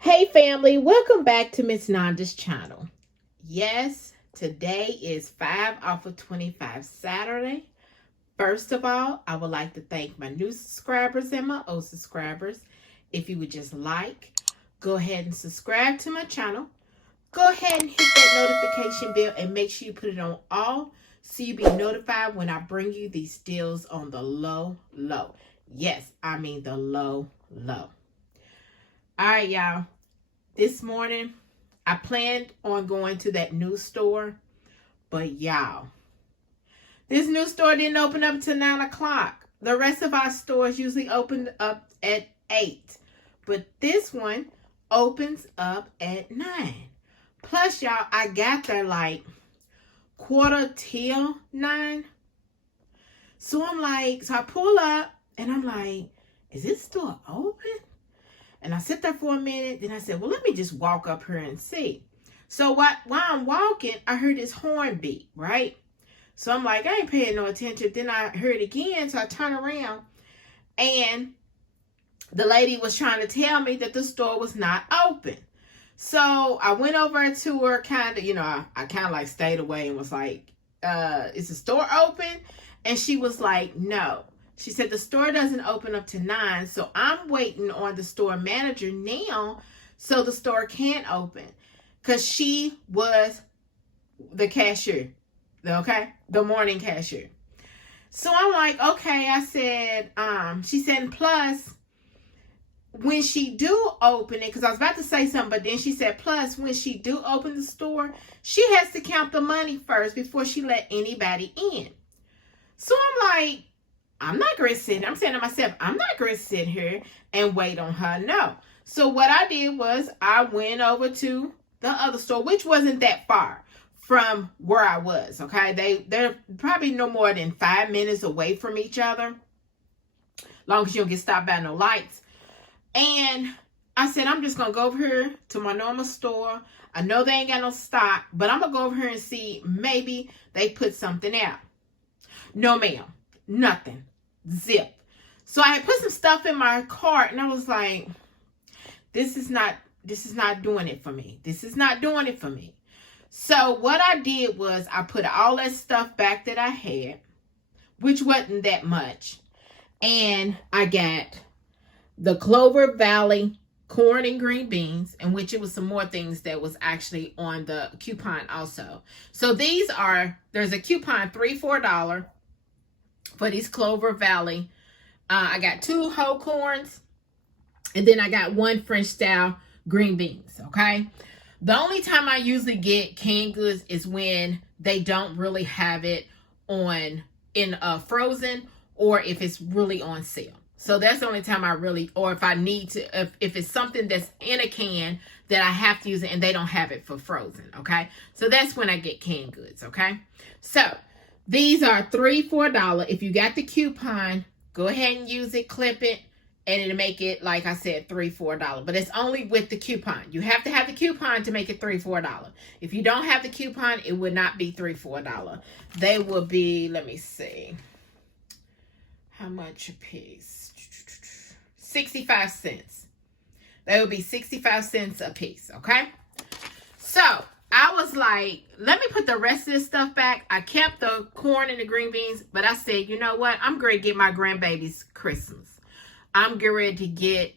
Hey family, welcome back to Miss Nanda's channel. Yes, today is 5 off of 25 Saturday. First of all, I would like to thank my new subscribers and my old subscribers. If you would just go ahead and subscribe to my channel. Go ahead and hit that notification bell and make sure you put it on all so you'll be notified when I bring you these deals on the low. Yes, I mean the low. All right, y'all. This morning, I planned on going to that new store, but y'all, this new store didn't open up until 9 o'clock. The rest of our stores usually open up at 8, but this one opens up at 9. Plus, y'all, I got there like quarter till 9. So I pull up and I'm like, is this store open? And I sit there for a minute. Then I said, well, let me just walk up here and see. So while I'm walking, I heard this horn beep, right? So I'm like, I ain't paying no attention. Then I heard it again. So I turn around. And the lady was trying to tell me that the store was not open. So I went over to her kind of, I kind of like stayed away and was like, is the store open? And she was like, no. She said the store doesn't open up to 9, so I'm waiting on the store manager now so the store can open. Because she was the cashier, okay? The morning cashier. So I'm like, okay, I said, she said, plus, when she do open it, because I was about to say something, but then she said, plus, when she do open the store, she has to count the money first before she let anybody in. So I'm like, I'm not going to sit. I'm saying to myself, I'm not going to sit here and wait on her. No. So what I did was I went over to the other store, which wasn't that far from where I was. Okay. They're probably no more than 5 minutes away from each other. Long as you don't get stopped by no lights. And I said, I'm just going to go over here to my normal store. I know they ain't got no stock, but I'm going to go over here and see maybe they put something out. No, ma'am. Nothing. Zip. So I had put some stuff in my cart and I was like, this is not doing it for me. This is not doing it for me. So what I did was I put all that stuff back that I had, which wasn't that much. And I got the Clover Valley corn and green beans, in which it was some more things that was actually on the coupon also. So there's a coupon $3-4 for these Clover Valley. I got 2 whole corns, and then I got 1 French style green beans, okay? The only time I usually get canned goods is when they don't really have it in frozen, or if it's really on sale. So that's the only time or if I need to, if it's something that's in a can that I have to use it and they don't have it for frozen, okay? So that's when I get canned goods, okay? So these are $3-4. If you got the coupon, go ahead and use it, clip it, and it'll make it, like I said, $3-4. But it's only with the coupon. You have to have the coupon to make it $3-4. If you don't have the coupon, it would not be $3-4. They will be, let me see, how much a piece? 65 cents. They would be 65 cents a piece, okay? So I was like, let me put the rest of this stuff back. I kept the corn and the green beans, but I said, you know what? I'm going to get my grandbabies Christmas. I'm getting ready to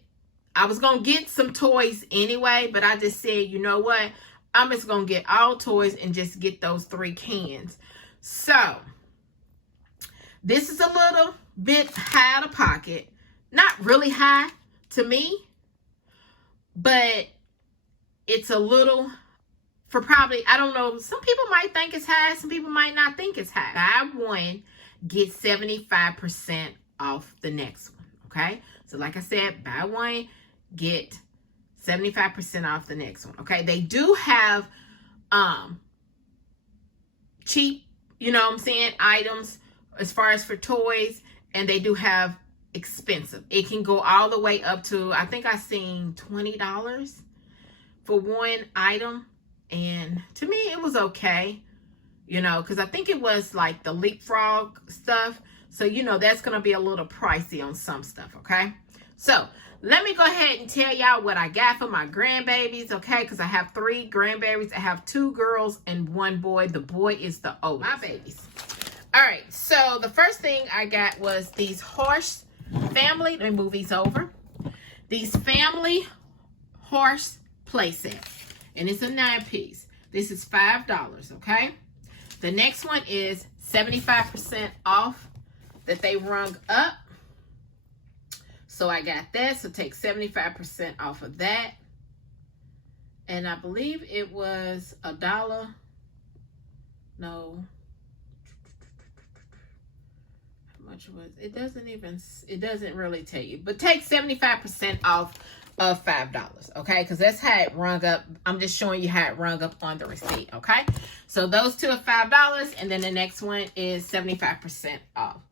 I was going to get some toys anyway, but I just said, you know what? I'm just going to get all toys and just get those 3 cans. So this is a little bit high out of pocket. Not really high to me, but it's a little for probably, I don't know, some people might think it's high, some people might not think it's high. Buy one, get 75% off the next one, okay? So like I said, buy one, get 75% off the next one, okay? They do have cheap, items as far as for toys, and they do have expensive. It can go all the way up to, I think I seen $20 for one item, and to me it was okay, because I think it was like the leapfrog stuff, so that's going to be a little pricey on some stuff, okay? So let me go ahead and tell y'all what I got for my grandbabies, okay? Because I have 3 grandbabies. I have 2 girls and 1 boy. The boy is the oldest. My babies. All right, so the first thing I got was these horse family. Let me move these over. These family horse play sets. And it's a 9-piece. This is $5, okay? The next one is 75% off that they rung up. So I got that. So take 75% off of that. And I believe it was $1. No. How much was it? It doesn't really tell you. But take 75% off of $5, okay? Because that's how it rung up. I'm just showing you how it rung up on the receipt, okay? So those 2 are $5, and then the next one is 75% off.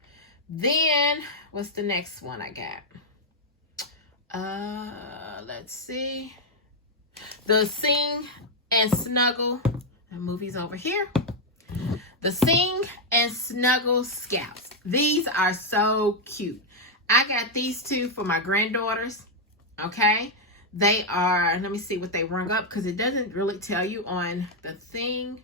Then, what's the next one I got? Let's see. The Sing and Snuggle. The movie's over here. The Sing and Snuggle Scouts. These are so cute. I got these 2 for my granddaughters. Okay. They are, let me see what they rung up because it doesn't really tell you on the thing.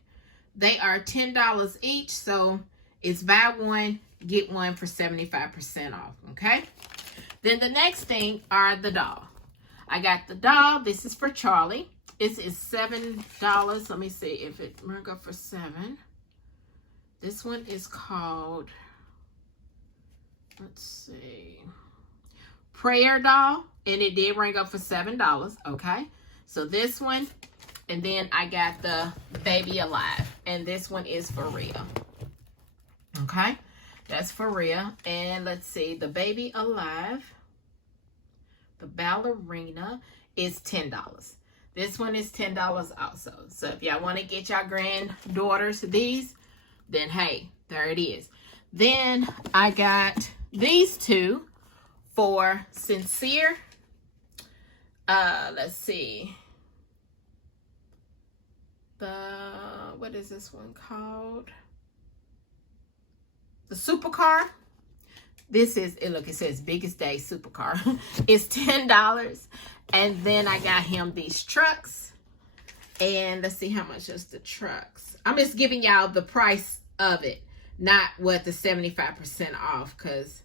They are $10 each. So it's buy one, get one for 75% off. Okay. Then the next thing are the doll. I got the doll. This is for Charlie. This is $7. Let me see if it rung up for 7. This one is called, let's see, Prayer Doll. And it did ring up for $7. Okay. So this one. And then I got the Baby Alive. And this one is for Rhea. Okay. That's for Rhea. And let's see. The Baby Alive. The ballerina is $10. This one is $10 also. So if y'all want to get y'all granddaughters these, then hey, there it is. Then I got these 2 for Sincere. Let's see. What is this one called? The Supercar. This is, look, it says Biggest Day Supercar. It's $10. And then I got him these trucks. And let's see how much is the trucks. I'm just giving y'all the price of it, not what the 75% off, because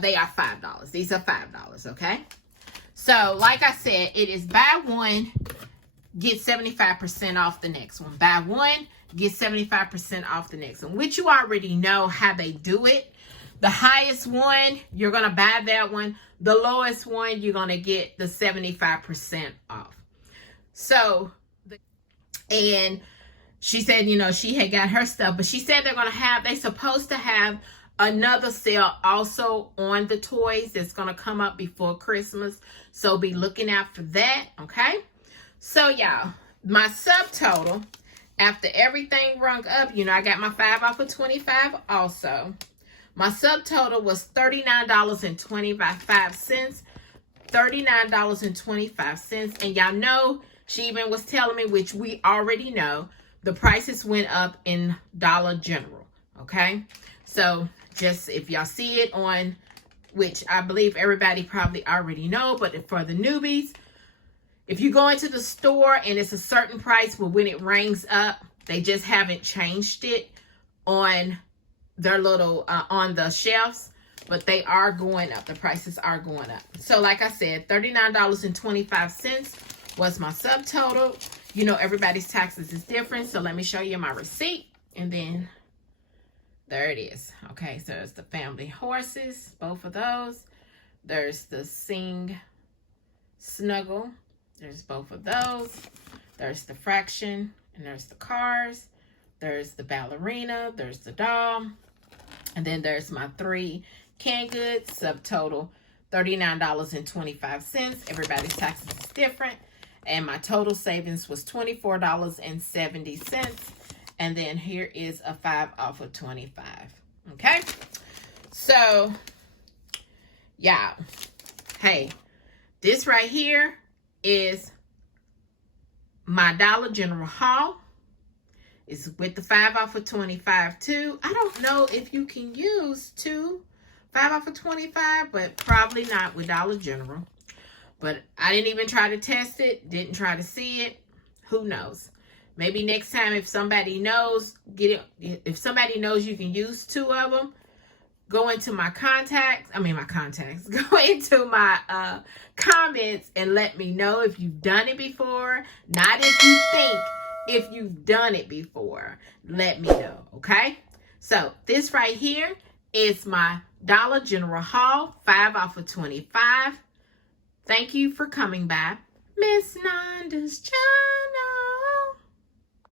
they are $5. These are $5, okay? So, like I said, it is buy one, get 75% off the next one. Buy one, get 75% off the next one, which you already know how they do it. The highest one, you're going to buy that one. The lowest one, you're going to get the 75% off. So, and she said, you know, she had got her stuff, but she said they're supposed to have another sale also on the toys that's going to come up before Christmas. So be looking out for that, okay? So, y'all, my subtotal, after everything rung up, you know, I got my 5 off of 25 also. My subtotal was $39.25. $39.25. And y'all know, she even was telling me, which we already know, the prices went up in Dollar General. Okay? So, just if y'all see it on, which I believe everybody probably already know, but for the newbies, if you go into the store and it's a certain price, but when it rings up, they just haven't changed it on their little on the shelves, but they are going up. The prices are going up. So like I said, $39.25 was my subtotal. You know, everybody's taxes is different, so let me show you my receipt, and then there it is. Okay, so it's the family horses, both of those. There's the Sing Snuggle, there's both of those. There's the Fraction, and there's the cars. There's the ballerina, there's the doll, and then there's my 3 canned goods, subtotal $39.25. Everybody's taxes is different, and my total savings was $24.70. And then here is a 5 off of 25. Okay, so yeah, hey, this right here is my Dollar General haul. It's with the 5 off of 25 too. I don't know if you can use 2 5 off of 25, but probably not with Dollar General. But I didn't even try to test it. Didn't try to see it. Who knows? Maybe next time, if somebody knows, if somebody knows you can use 2 of them, go into my contacts. Go into my comments and let me know if you've done it before. Not if you think, if you've done it before. Let me know, okay? So this right here is my Dollar General haul, 5 off of 25. Thank you for coming by Miss Nanda's channel.